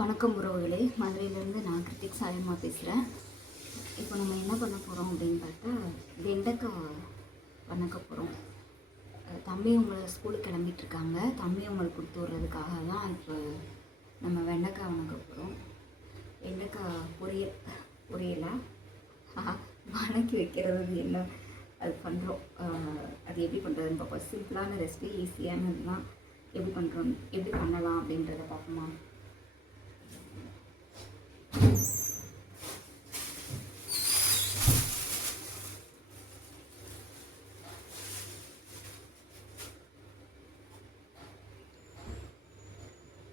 வணக்கம் உறவுகளே, மதுரையிலேருந்து நான் கிருத்திக் சாயம்மா பேசுகிறேன். இப்போ நம்ம என்ன பண்ண போகிறோம் அப்படின்னு பார்த்தா வெண்டைக்காய் வணக்க போகிறோம். தம்பி உங்களை ஸ்கூலுக்கு கிளம்பிட்டுருக்காங்க. தம்பி உங்களுக்கு கொடுத்து விட்றதுக்காக தான் இப்போ நம்ம வெண்டைக்காய் வணக்க போகிறோம். வெண்டைக்காய் பொரியலாக வணக்கி வைக்கிறது என்ன அது பண்ணுறோம். அது எப்படி பண்ணுறதுன்னு பார்ப்போம். சிம்பிளான ரெசிபி, ஈஸியானது தான். எப்படி பண்ணலாம் அப்படின்றத பார்ப்போமா.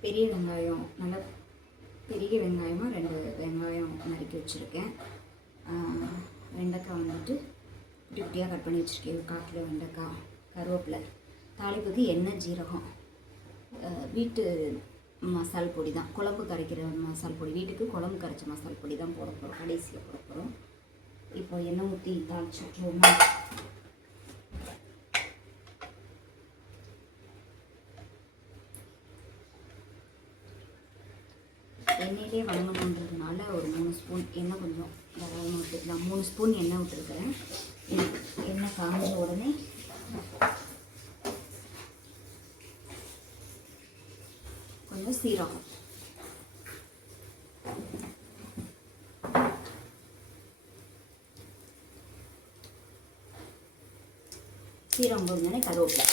பெரிய வெங்காயம், நல்லா பெரிய வெங்காயமாக 2 வெங்காயம் நறுக்கி வச்சுருக்கேன். வெண்டைக்காய் வந்துட்டு குட்டி குட்டியாக கட் பண்ணி வச்சுருக்கேன். 1/4 கிலோ வெண்டைக்காய், கருவேப்பிலை, தாளிப்புக்கு எண்ணெய், ஜீரகம், வீட்டு மசால் பொடி தான், குழம்பு கரைக்கிற மசால் பொடி, வீட்டுக்கு குழம்பு கரைச்ச மசால் பொடி தான் போட போகிறோம், கடைசியில் போட போகிறோம். இப்போ எண்ணெய் ஊற்றி தாளிச்சு விட்ருவோமா. எண்ணெயிலே வணங்கணுன்றதுனால ஒரு 3 ஸ்பூன் எண்ணெய் கொஞ்சம் தாராளமாக விட்டுக்கலாம். 3 ஸ்பூன் எண்ணெய் விட்டுருக்கிறேன். எண்ணெய் காஞ்ச உடனே கொஞ்சம் சீரகம், போடுங்கன்னே கருவேப்பிலை,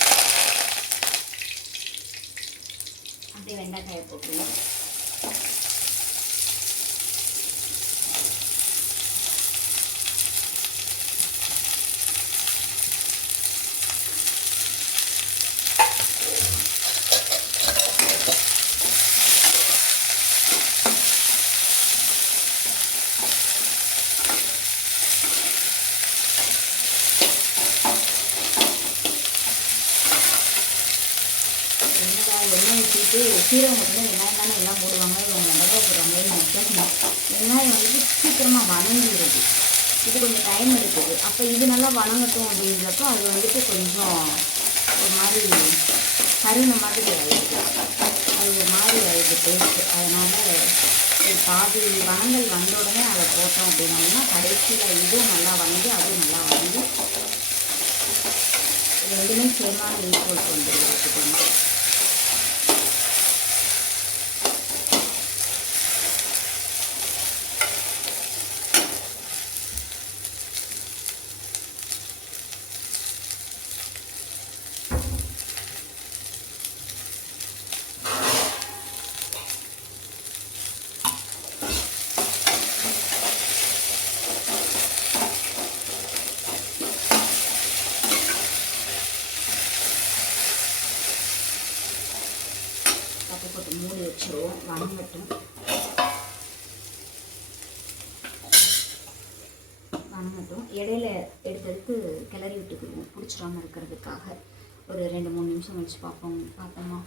அப்படியே வெண்டைக்காயை போட்டுருவோம். எண்ணெய் ஊற்றிட்டு சீரகம் வந்து வெங்காயம் தானே எல்லாம் போடுவாங்க, இவங்க வெங்காயம் போடுறாங்களேன்னு நினைச்சா வெங்காயம் வந்துட்டு சீக்கிரமாக வணங்கிடுது. இது கொஞ்சம் டைம் எடுக்குது. அப்போ இது நல்லா வணங்கட்டும் அப்படின்றப்போ அது வந்துட்டு கொஞ்சம் ஒரு மாதிரி கருணை மாதிரி ஆயிடுது. அது ஒரு மாதிரி ஆயிடுது டேஸ்ட்டு. அதனால் பாதி வனங்கள் வந்த உடனே அதை போட்டோம் அப்படின்னோம்னா கடைசியில் இதுவும் நல்லா வணங்கி அதுவும் நல்லா வணங்கி ரெண்டுமே சேமான ஈக்குவல் வந்துடுது. வச்சுக்கோங்க. போட்டு மூடி வச்சுருவோம், வணங்கட்டும். இடையில எடுத்து கிளறி விட்டுக்குவோம், பிடிச்சிடாமல் இருக்கிறதுக்காக. ஒரு 2-3 நிமிஷம் வச்சு பார்ப்போமா.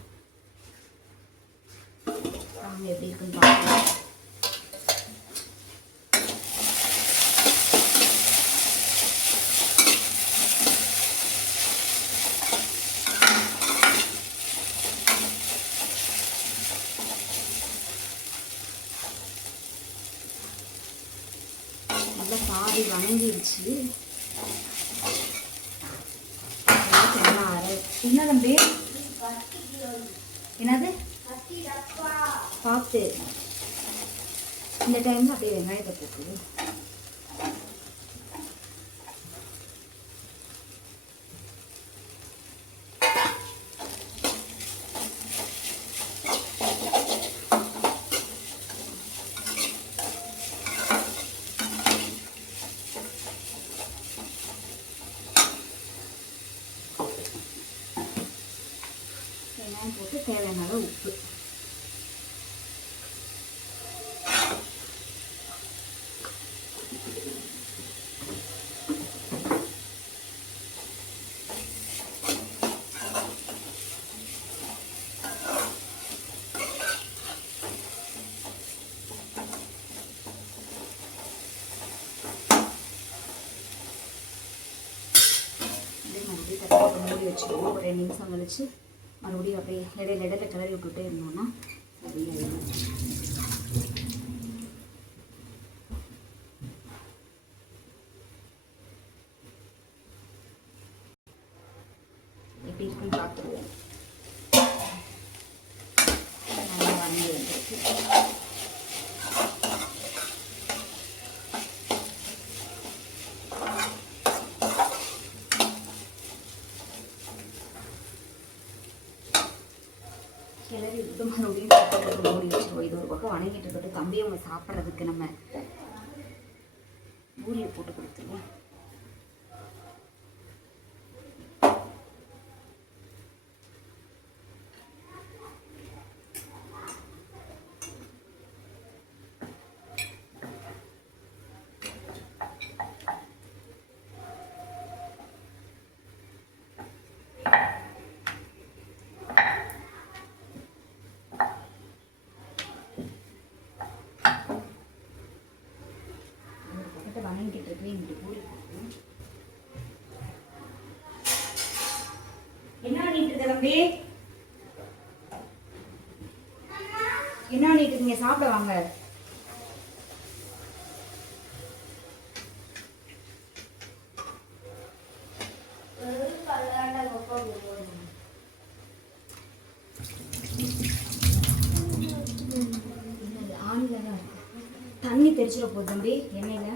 வாங்க எப்படி இருக்குன்னு பார்ப்போம். நல்லா பாதி வணங்கிடுச்சு. என்ன தம்பி, என்னது பார்த்து இந்த டைமில் அப்படியே வெங்காயத்தை போட்டு போட்டு தேவையான அளவு உப்பு, மூடி வச்சுருவோம். ஒரு 2 நிமிஷம் கழிச்சு மறுபடியும் அப்படியே இடையில கிளறி விட்டுட்டே இருந்தோம்னா எப்படி இருக்குன்னு பார்த்துருவோம். நல்லா வணங்கி வந்துருக்கு. கிளறி விட்டு மறுபடியும் மூடி வச்சுருவோம். இது ஒரு பக்கம் வணங்கிட்டு இருக்கட்டும். தம்பி அவங்க சாப்பிட்றதுக்கு நம்ம பூரியை போட்டு கொடுத்துருவோம். வணங்கிட்டு இருக்கு. இங்கிட்டு பூரி போடுவோம். என்ன பண்ணிட்டு இருக்க தம்பி? என்ன பண்ணிட்டு இருக்கீங்க? சாப்பிட வாங்க. தண்ணி தெரிச்சிட போகுது தம்பி எண்ணெயில.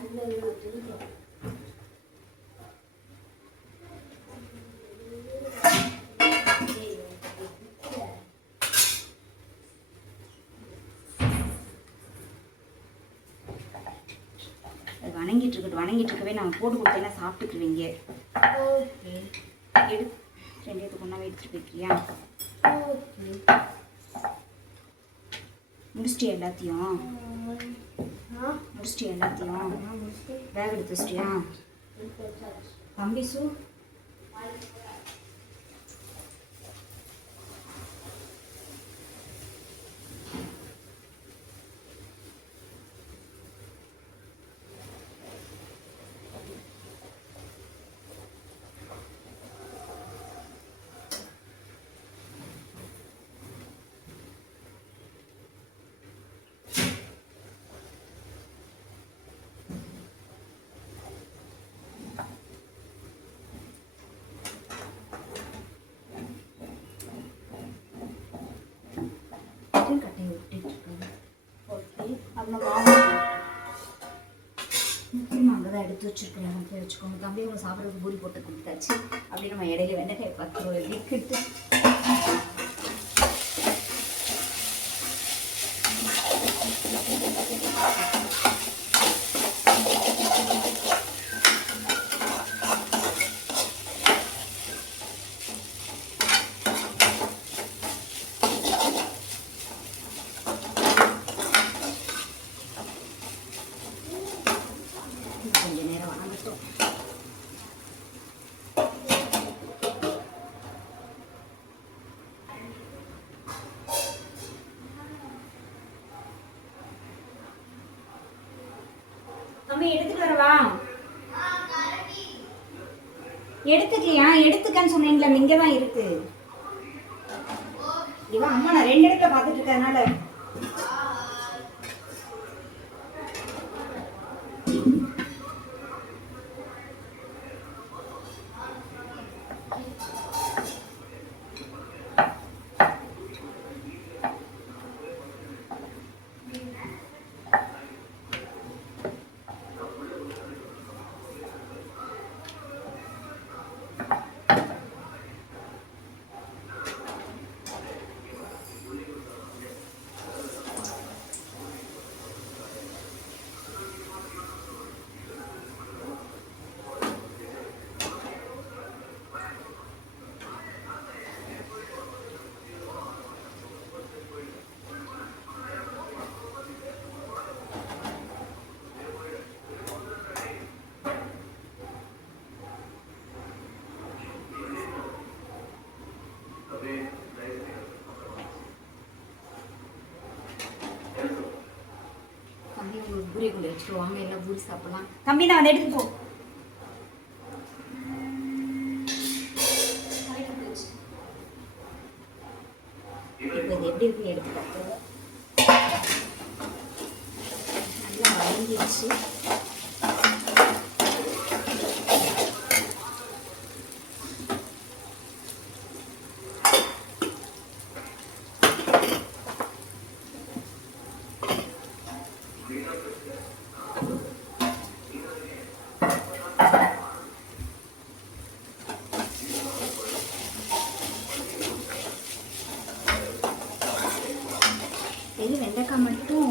வணங்கிட்டு இருக்கவே நம்ம போட்டு கொடுத்தேன்னா சாப்பிட்டுக்குவீங்க. எடு ரெண்டு ஒன்றாவே எடுத்துட்டு போய்க்கிறியா? முடிச்சிட்டியா எல்லாத்தையும்? முடிச்சிட்டியா எல்லாத்தையும்? பேக் எடுத்து வச்சிட்டியா? தம்பி சூ கட்டையை விட்டுட்டு இருக்காங்க. ஓகே, அப்புறம் அங்கே தான் எடுத்து வச்சுருக்கேன். போய் வச்சுக்கோங்க. தம்பி அவங்க சாப்பிட்றதுக்கு பூரி போட்டு கொடுத்தாச்சு. அப்படியே நம்ம இடையில வெண்டைக்காய் 10 ரூபாய் விற்கிட்டு கொஞ்சம் நேரம் வணங்கட்டும். தம்பி எடுத்துட்டு வரவா? எடுத்துக்கலையா? எடுத்துக்கன்னு சொன்னீங்களா? இங்கே தான் இருக்கு. இவன் அம்மா நான் 2 இடத்துல பார்த்துட்டு இருக்கறதுனால பூரி கொண்டு வச்சுட்டு வாங்க, எல்லாம் பூரி சாப்பிடலாம். தம்பி நான் அதை எடுத்து போ. இப்போ இது எப்படி இருக்கு எடுத்து பார்த்து வதங்கிடுச்சு. இது வெண்டைக்காய் மட்டும்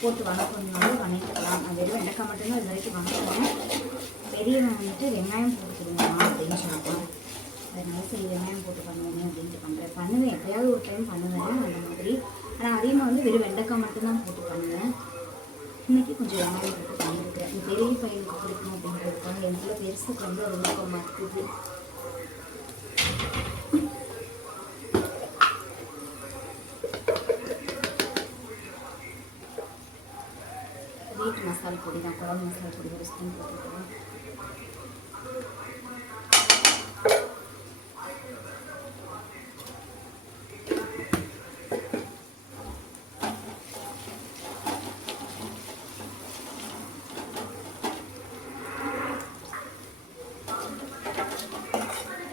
போட்டு வணக்கணுனாலும் வணக்கிக்கலாம். நான் வெறும் வெண்டைக்காய் மட்டும்தான் இது வரைக்கும் வணக்குவேன். பெரியவன் வந்துட்டு வெங்காயம் போட்டு கொடுங்கம்மா அப்படின்னு சொல்லிட்டேன். அதனால சரி வெங்காயம் போட்டு பண்ணுவேன் அப்படின்ட்டு பண்ணுவேன். எப்போயாவது ஒரு டைம் பண்ணுவேன் அந்த மாதிரி. ஆனால் அதிகமாக வந்து வெறும் வெண்டைக்காய் மட்டும்தான் போட்டு பண்ணுவேன். இன்றைக்கி கொஞ்சம் வெங்காயம் போட்டு பண்ணியிருக்கிறேன். இந்த பெரிய பையனுக்கு கொடுக்கணும் அப்படின்றதுக்காக என் பிள்ளை பெருசுக்கு வந்து அது ஊக்கமாக இருக்குது. வீட்டு மசாலா பொடி தான், குழம்பு மசாலா பொடி ஒரு ஸ்பூன் போட்டுக்கிறேன்.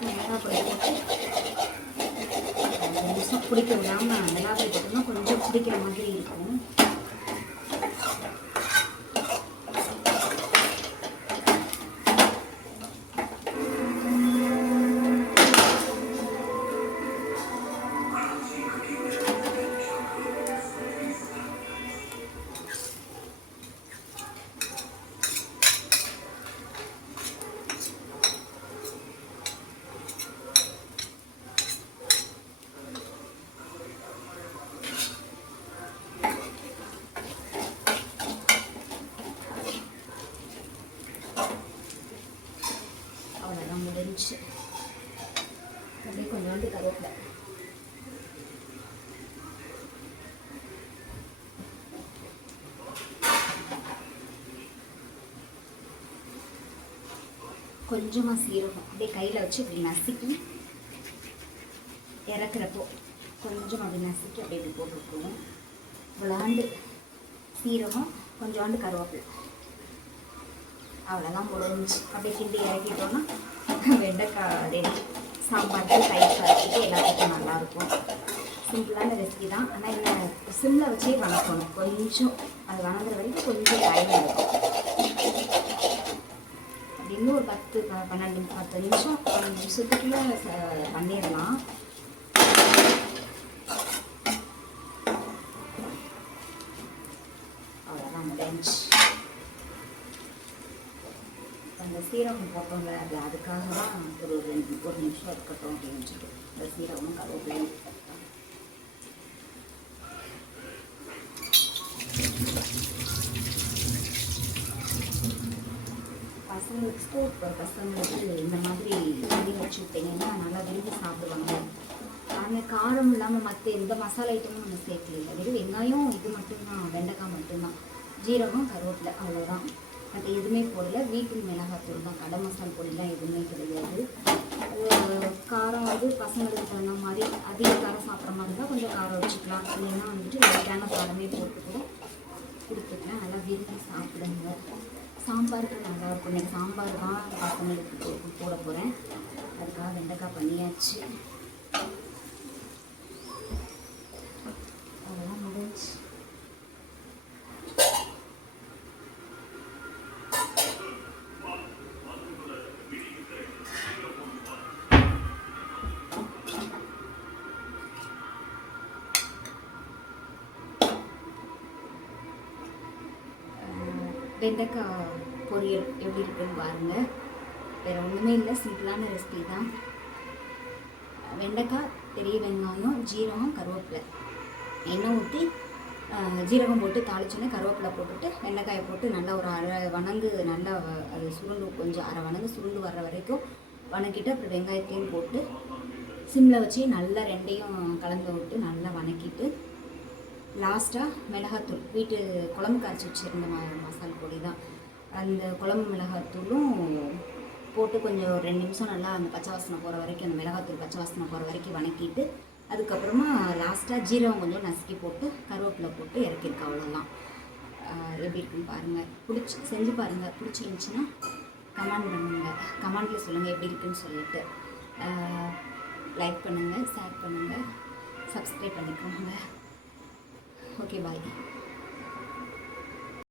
மிளகாய் பொடி போட்டு பிடிக்க விடாமல் மிளகாய் பொடி போட்டோம்னா கொஞ்சம் பிடிக்கிற மாதிரி இருக்கும். அவ்வளோதான் முடிஞ்சு. அப்படியே கொஞ்சோண்டு கருவேப்பிலை. கொஞ்சமாக சீரகம் அப்படியே கையில் வச்சு இப்படி நசுக்கி இறக்குறப்போ கொஞ்சம் அப்படி நசுக்கி அப்படியே இப்படி போட்டுருக்கோம். விளாண்டு சீரகம் கொஞ்சோண்டு கருவேப்பிலை. அவ்வளோதான் முடிஞ்சு. அப்படியே கிண்டி இறக்கிட்டோன்னா வெண்டைக்காய் ரெடி. சாம்பாருக்கு தயிர் சாதத்துக்கு எல்லாத்துக்கும் நல்லாயிருக்கும். சிம்பிளான ரெசிபி தான். ஆனால் இந்த சிம்மில் வச்சே வணக்கணும். கொஞ்சம் அது வணங்குற வரைக்கும் கொஞ்சம் டைம் இருக்கும். அப்படி இன்னும் ஒரு 10 நிமிஷம் 15 நிமிஷத்துக்குள்ளே பண்ணிடலாம். அவ்வளோதான் முடிஞ்சு. அந்த சீரகம் போட்டோம்ல அது அதுக்காக தான் ஒரு 1 நிமிஷம் இருக்கட்டும் அப்படின்னு வச்சுட்டு இந்த சீரகமும் கருவேப்பிலையும் பசங்களுக்கு ஸ்கூல் போகிற பசங்களுக்கு இந்த மாதிரி பண்ணி வச்சு விட்டீங்கன்னா நல்லா விரும்பி சாப்பிடுவாங்க. அந்த காரம் இல்லாமல் மற்ற எந்த மசாலா ஐட்டமும் நம்ம சேர்க்கல. வெறும் வெங்காயம் இது மட்டும்தான், வெண்டைக்காய் மட்டும்தான், ஜீரகம் கருவேப்பிலை அவ்வளோதான். மற்ற எதுவுமே போடல. வீட்டு மிளகாத்தூள் தான், கடை மசாலா பொடிலாம் எதுவுமே கிடையாது. காரம் வந்து பசங்களுக்கு தகுந்த மாதிரி அதிக காரம் சாப்பிட்ற மாதிரி தான் கொஞ்சம் காரம் வச்சுக்கலாம். இல்லைன்னா வந்துட்டு லைட்டான காரமே போட்டு கூட கொடுத்துக்கலாம். நல்லா விரும்பி சாப்பிடுங்க. சாம்பாருக்கு நல்லாயிருக்கும். இன்றைக்கி சாம்பார் தான் பசங்களுக்கு போட போகிறேன். அதுக்காக வெண்டைக்காய் பண்ணியாச்சு. அதெல்லாம் முடிஞ்சு. வெண்டைக்காய் பொரியல் எப்படி இருக்குன்னு பாருங்கள். வேறு ஒன்றுமே இல்லை, சிம்பிளான ரெசிபி தான். வெண்டைக்காய், பெரிய வெங்காயம், ஜீரகம், கருவேப்பிலை, எண்ணெய் ஊற்றி ஜீரகம் போட்டு தாளிச்சோன்னே கருவேப்பிலை போட்டுட்டு வெண்டைக்காயை போட்டு நல்லா ஒரு அரை வணங்கு நல்லா அது சுருண்டு கொஞ்சம் அரை வணங்கு சுருண்டு வர்ற வரைக்கும் வணக்கிட்டு அப்புறம் வெங்காயத்தையும் போட்டு சிம்மில் வச்சு நல்லா ரெண்டையும் கலந்து விட்டு நல்லா வணக்கிட்டு லாஸ்ட்டாக மிளகாத்தூள் வீட்டு குழம்பு காய்ச்சி வச்சுருந்த மசாலா பொடி தான், அந்த குழம்பு மிளகாத்தூளும் போட்டு கொஞ்சம் 2 நிமிஷம் நல்லா அந்த பச்சை வாசனை போகிற வரைக்கும், அந்த மிளகாத்தூள் பச்சை வாசனை போகிற வரைக்கும் வணக்கிட்டு அதுக்கப்புறமா லாஸ்ட்டாக ஜீரகம் கொஞ்சம் நசுக்கி போட்டு கருவேப்பிலை போட்டு இறக்கிருக்கேன். அவ்வளோதான். எப்படி இருக்குன்னு பாருங்கள், செஞ்சு பாருங்கள். பிடிச்சிருந்துச்சின்னா கமெண்ட் பண்ணுங்கள், கமெண்ட்டில் சொல்லுங்கள் எப்படி இருக்குன்னு சொல்லிட்டு. லைக் பண்ணுங்கள், ஷேர் பண்ணுங்கள், சப்ஸ்கிரைப் பண்ணிக்கோங்க. ஓகே, பாய்.